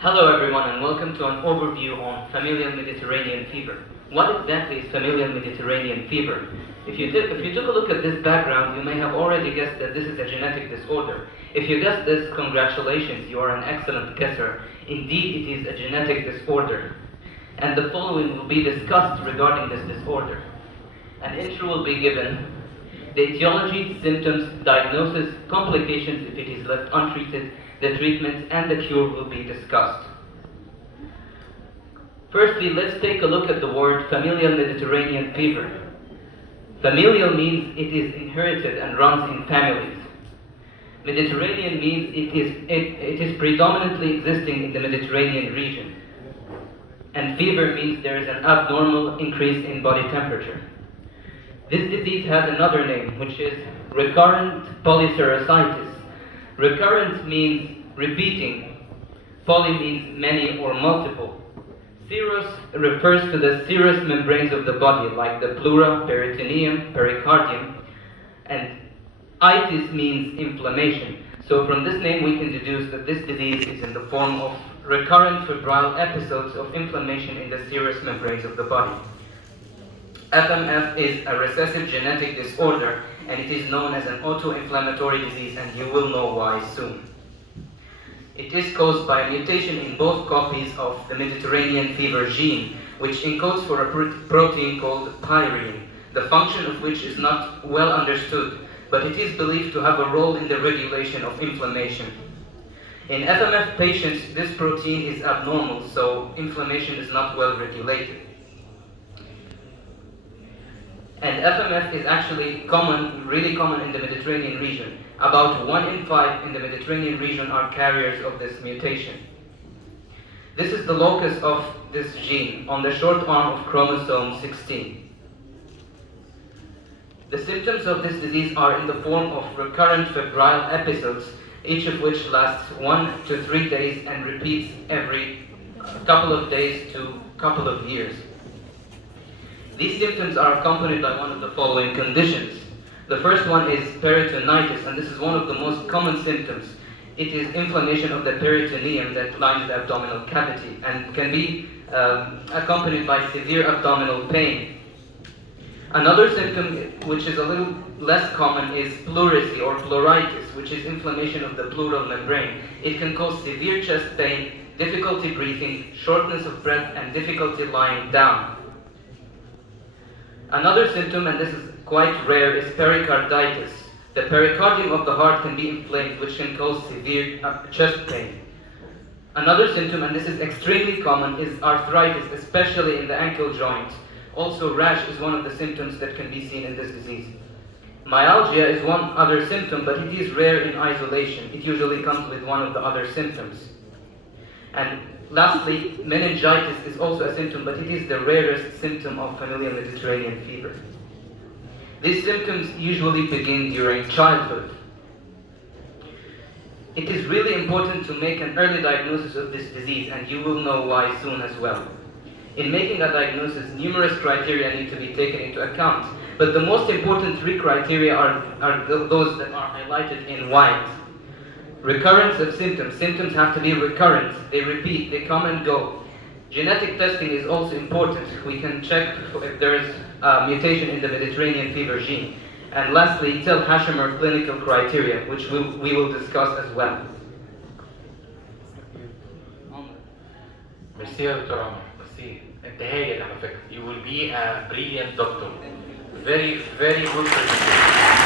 Hello everyone and welcome to an overview on familial Mediterranean fever. What exactly is familial Mediterranean fever? If you took a look at this background, you may have already guessed that this is a genetic disorder. If you guessed this, congratulations, you are an excellent guesser. Indeed, it is a genetic disorder. And the following will be discussed regarding this disorder. An intro will be given, the etiology, symptoms, diagnosis, complications if it is left untreated, the treatment and the cure will be discussed. Firstly, let's take a look at the word familial Mediterranean fever. Familial means it is inherited and runs in families. Mediterranean means it is predominantly existing in the Mediterranean region. And fever means there is an abnormal increase in body temperature. This disease has another name, which is recurrent polyserositis. Recurrent means repeating. Poly means many or multiple. Serous refers to the serous membranes of the body, like the pleura, peritoneum, pericardium. And itis means inflammation. So from this name we can deduce that this disease is in the form of recurrent febrile episodes of inflammation in the serous membranes of the body. FMF is a recessive genetic disorder, and it is known as an autoinflammatory disease, and you will know why soon. It is caused by a mutation in both copies of the Mediterranean fever gene, which encodes for a protein called pyrine, the function of which is not well understood, but it is believed to have a role in the regulation of inflammation. In FMF patients, this protein is abnormal, so inflammation is not well regulated. And FMF is actually really common in the Mediterranean region. About 1 in 5 in the Mediterranean region are carriers of this mutation. This is the locus of this gene on the short arm of chromosome 16. The symptoms of this disease are in the form of recurrent febrile episodes, each of which lasts 1 to 3 days and repeats every couple of days to couple of years. These symptoms are accompanied by one of the following conditions. The first one is peritonitis, and this is one of the most common symptoms. It is inflammation of the peritoneum that lines the abdominal cavity and can be accompanied by severe abdominal pain. Another symptom, which is a little less common, is pleurisy or pleuritis, which is inflammation of the pleural membrane. It can cause severe chest pain, difficulty breathing, shortness of breath, and difficulty lying down. Another symptom, and this is quite rare, is pericarditis. The pericardium of the heart can be inflamed, which can cause severe chest pain. Another symptom, and this is extremely common, is arthritis, especially in the ankle joint. Also, rash is one of the symptoms that can be seen in this disease. Myalgia is one other symptom, but it is rare in isolation. It usually comes with one of the other symptoms. And lastly, meningitis is also a symptom, but it is the rarest symptom of familial Mediterranean fever. These symptoms usually begin during childhood. It is really important to make an early diagnosis of this disease, and you will know why soon as well. In making a diagnosis, numerous criteria need to be taken into account, but the most important 3 criteria are those that are highlighted in white. Recurrence of symptoms. Symptoms have to be recurrent. They repeat, they come and go. Genetic testing is also important. We can check if there is a mutation in the Mediterranean fever gene. And lastly, Tel-Hashemer clinical criteria, which we will discuss as well. Merci يا دكتور عمر. Merci. انت هايل على فكرة. You will be a brilliant doctor. Very, very good presentation.